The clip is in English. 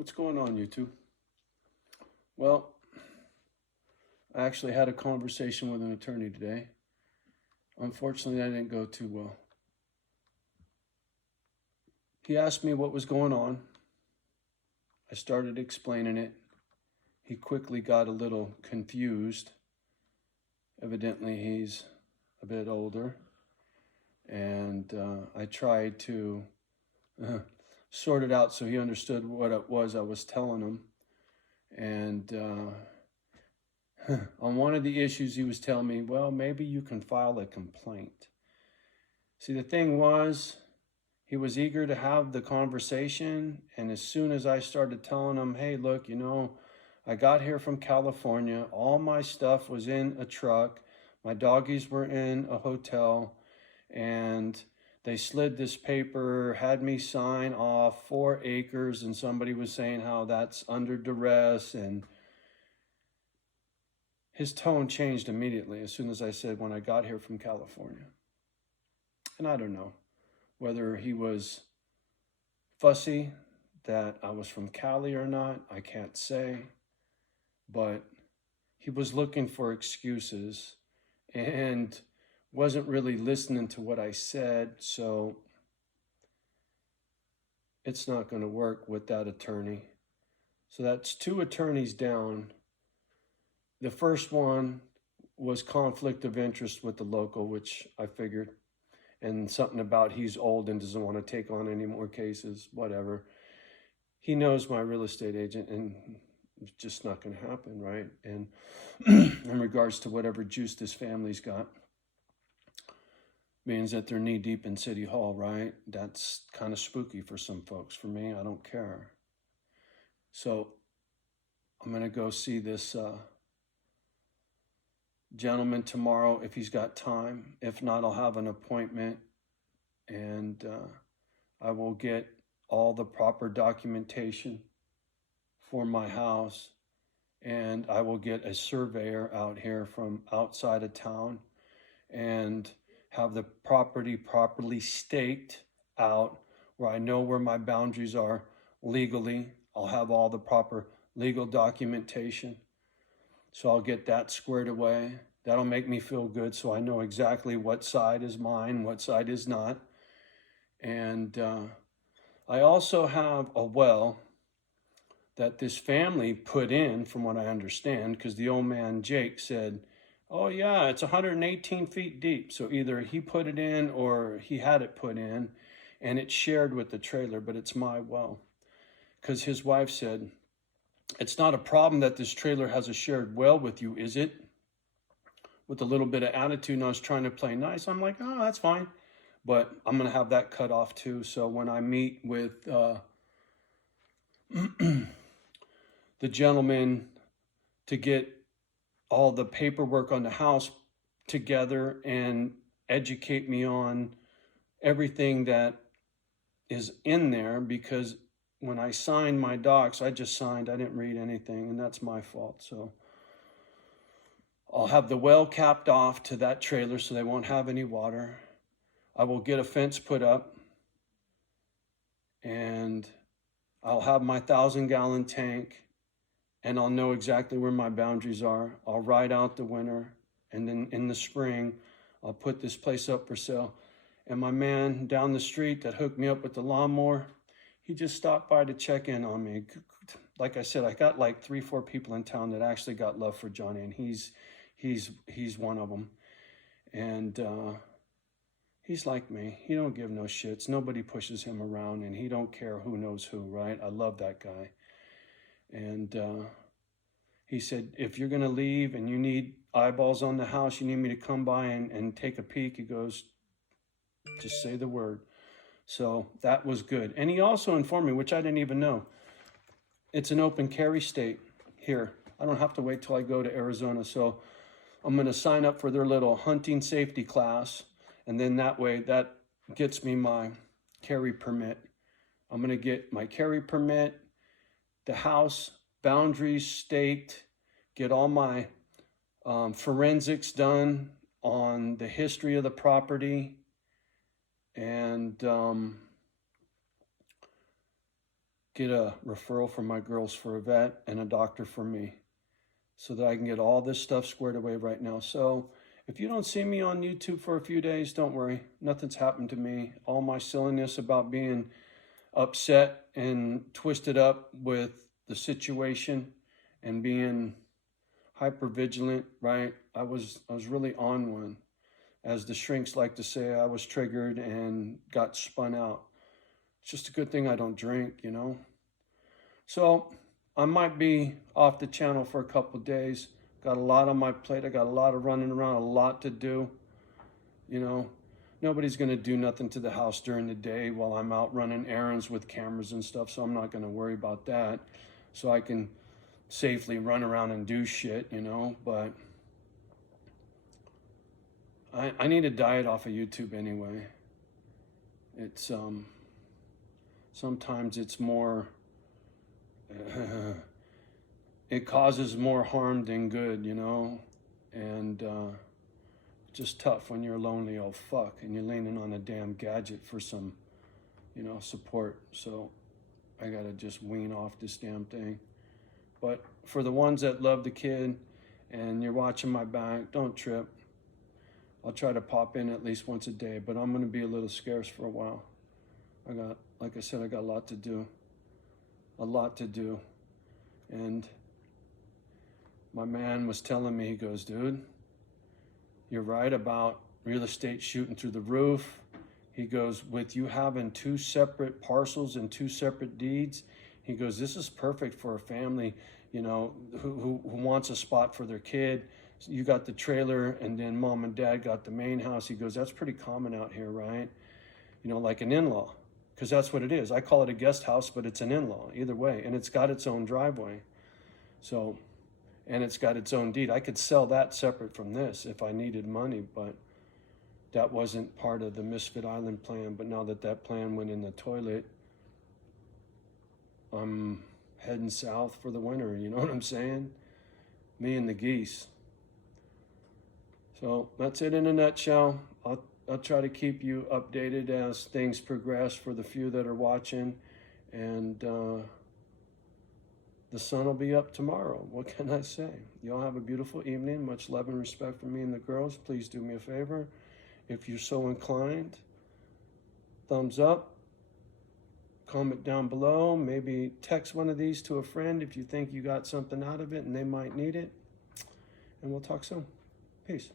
What's going on, YouTube? Well, I actually had a conversation with an attorney today. Unfortunately, that didn't go too well. He asked me what was going on. I started explaining it. He quickly got a little confused. Evidently, he's a bit older. And I tried to sort it out so he understood what it was I was telling him. And on one of the issues, he was telling me, well, maybe you can file a complaint. See, the thing was, he was eager to have the conversation. And as soon as I started telling him, hey, look, I got here from California. All my stuff was in a truck. My doggies were in a hotel. And they slid this paper, had me sign off 4 acres. And somebody was saying how that's under duress. And his tone changed immediately as soon as I said, when I got here from California. And I don't know whether he was fussy that I was from Cali or not. I can't say. But he was looking for excuses and wasn't really listening to what I said. So it's not going to work with that attorney. So that's 2 attorneys down. The first one was conflict of interest with the local, which I figured, and something about he's old and doesn't want to take on any more cases, whatever. He knows my real estate agent, and it's just not going to happen, right? And in regards to whatever juice this family's got, means that they're knee deep in City Hall, right? That's kind of spooky for some folks. For me, I don't care. So I'm going to go see this gentleman tomorrow if he's got time. If not, I'll have an appointment and I will get all the proper documentation for my house, and I will get a surveyor out here from outside of town and have the property properly staked out where I know where my boundaries are legally. I'll have all the proper legal documentation. So I'll get that squared away. That'll make me feel good so I know exactly what side is mine, what side is not. And I also have a well that this family put in, from what I understand, because the old man, Jake, said, oh yeah, it's 118 feet deep. So either he put it in or he had it put in, and it's shared with the trailer, but it's my well. Because his wife said, it's not a problem that this trailer has a shared well with you, is it? With a little bit of attitude, and I was trying to play nice. I'm like, oh, that's fine. But I'm going to have that cut off too. So when I meet with the gentleman to get all the paperwork on the house together and educate me on everything that is in there, because when I signed my docs, I just signed, I didn't read anything, and that's my fault. So I'll have the well capped off to that trailer so they won't have any water. I will get a fence put up, and I'll have my 1,000-gallon tank, and I'll know exactly where my boundaries are. I'll ride out the winter, and then in the spring, I'll put this place up for sale. And my man down the street that hooked me up with the lawnmower, he just stopped by to check in on me. Like I said, I got like 3-4 people in town that actually got love for Johnny, and he's one of them. And he's like me. He don't give no shits. Nobody pushes him around, and he don't care who knows who, right? I love that guy. And he said, if you're going to leave and you need eyeballs on the house, you need me to come by and take a peek. He goes, just say the word. So that was good. And he also informed me, which I didn't even know, it's an open carry state here. I don't have to wait till I go to Arizona. So I'm going to sign up for their little hunting safety class. And then that way, that gets me my carry permit. I'm going to get my carry permit, the house boundaries staked, get all my forensics done on the history of the property, and get a referral from my girls for a vet and a doctor for me so that I can get all this stuff squared away right now. So if you don't see me on YouTube for a few days, don't worry. Nothing's happened to me. All my silliness about being upset and twisted up with the situation and being hyper vigilant, right? I was really on one. As the shrinks like to say, I was triggered and got spun out. It's just a good thing I don't drink, you know? So I might be off the channel for a couple of days. Got a lot on my plate. I got a lot of running around, a lot to do. You know, nobody's going to do nothing to the house during the day while I'm out running errands with cameras and stuff. So I'm not going to worry about that. So I can safely run around and do shit, you know, but I need a diet off of YouTube anyway. It's, sometimes it's more, it causes more harm than good, you know, and just tough when you're a lonely old fuck and you're leaning on a damn gadget for some, you know, support. So I gotta just wean off this damn thing. But for the ones that love the kid and you're watching my back, don't trip. I'll try to pop in at least once a day, but I'm gonna be a little scarce for a while. Like I said, I got a lot to do. A lot to do. And my man was telling me, he goes, dude, you're right about real estate shooting through the roof. He goes, with you having 2 separate parcels and 2 separate deeds, he goes, this is perfect for a family, you know, who wants a spot for their kid. You got the trailer and then mom and dad got the main house. He goes, that's pretty common out here, right? You know, like an in-law, because that's what it is. I call it a guest house, but it's an in-law either way. And it's got its own driveway. So, and it's got its own deed. I could sell that separate from this if I needed money, but that wasn't part of the Misfit Island plan. But now that that plan went in the toilet, I'm heading south for the winter. You know what I'm saying? Me and the geese. So that's it in a nutshell. I'll try to keep you updated as things progress for the few that are watching. And the sun will be up tomorrow. What can I say? Y'all have a beautiful evening. Much love and respect from me and the girls. Please do me a favor. If you're so inclined, thumbs up, comment down below, maybe text one of these to a friend if you think you got something out of it and they might need it. And we'll talk soon. Peace.